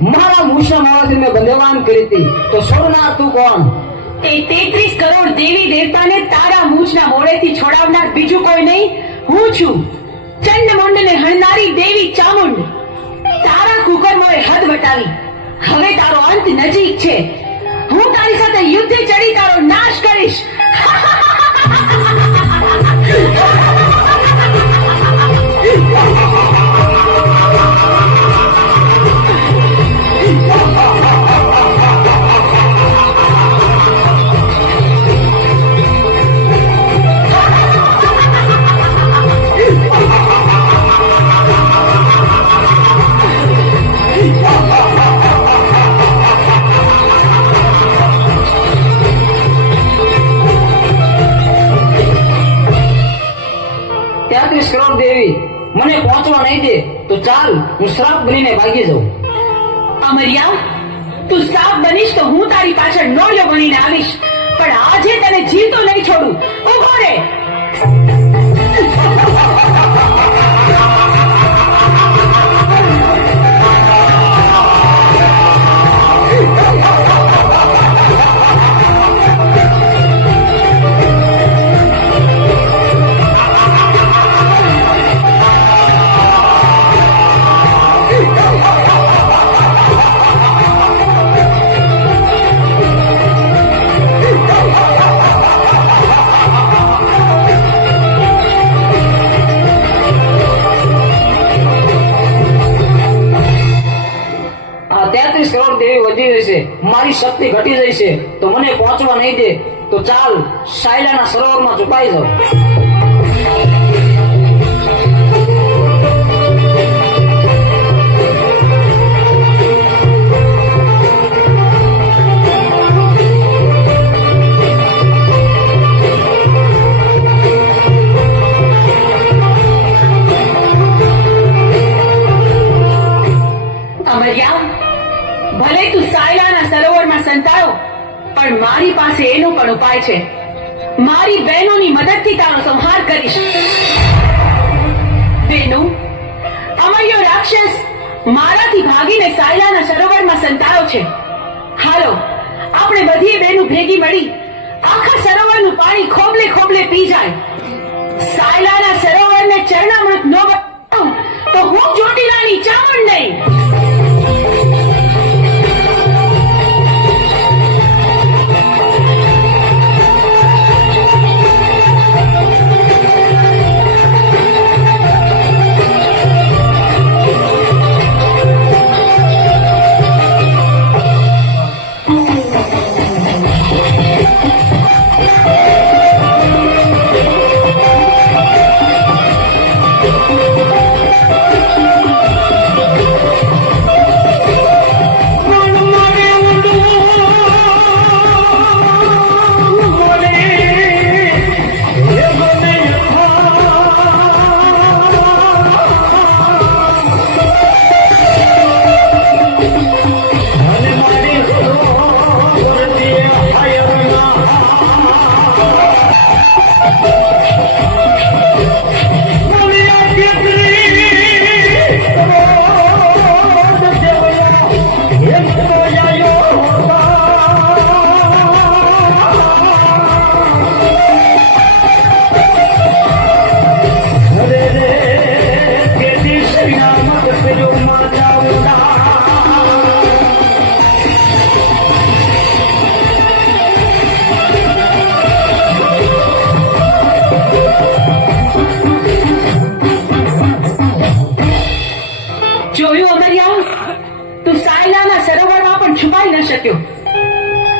મારા મૂછના માવાથી મેં બંધવાન કરી હતી, તો છોડનાર તું કોણ? એ 33 કરોડ દેવી દેવતાને તારા મૂછના મોડેથી છોડાવનાર બીજું કોઈ નહીં, હું છું ચંડમુંડને હણનારી દેવી ચામુંડ. તારા કુકર્મોએ હદ વટાવી, હવે તારો અંત નજીક છે. હું તારી સાથે યુદ્ધે ચડી તારો નાશ કરીશ. કરોડ દેવી મને પહોંચવા નહીં દે તો ચાલ, હું શ્રાપ બનીને ભાગી જાઉં. અમરિયા, તું સાપ બનીશ તો હું તારી પાછળ નોળિયો બનીને આવીશ, પણ આજે તને જીવતો નહીં છોડું. ઉભો રે. કરોડ દેવી વધી જશે, મારી શક્તિ ઘટી જશે, તો મને પહોંચવા નહીં દે તો ચાલ, સાયલાના સરોવરમાં છુપાઈ જાઉં. ભલે તું સાયલાના સરોવરમાં સંતાયો, પણ મારી પાસે એનો પણ ઉપાય છે. મારી બહેનોની મદદથી તારો સંહાર કરીશ. બહેનો, અમર્યો રાક્ષસ મારાથી ભાગીને સાયલાના સરોવરમાં સંતાયો છે. હાલો, આપણે બધી બહેનો ભેગી મળી આખા સરોવરનું પાણી ખોબલે ખોબલે પી જાય. સાયલાના સરોવરને ચરણામૃત ન બનાવું તો હું ચોટીલાની ચામુંડ નહીં.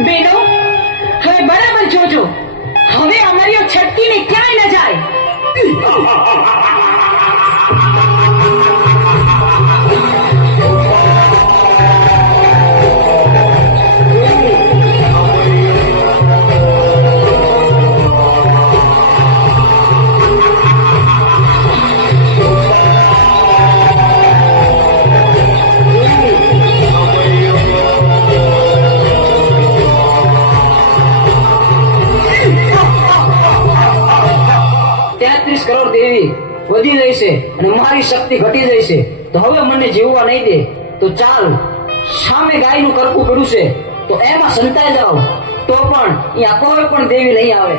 બેનો, હવે બરાબર જોજો, હવે અમરિયો છટકીને ક્યાંય ન જાય. કરોડ દેવી વધી જશે અને મારી શક્તિ ઘટી જશે, તો હવે મને જીવવા નહીં દે તો ચાલ, સામે ગાયનું કરકું પડ્યું છે તો એમાં સંતાઈ જાઓ તો પણ અહીંયા કોઈ પણ દેવી નહીં આવે.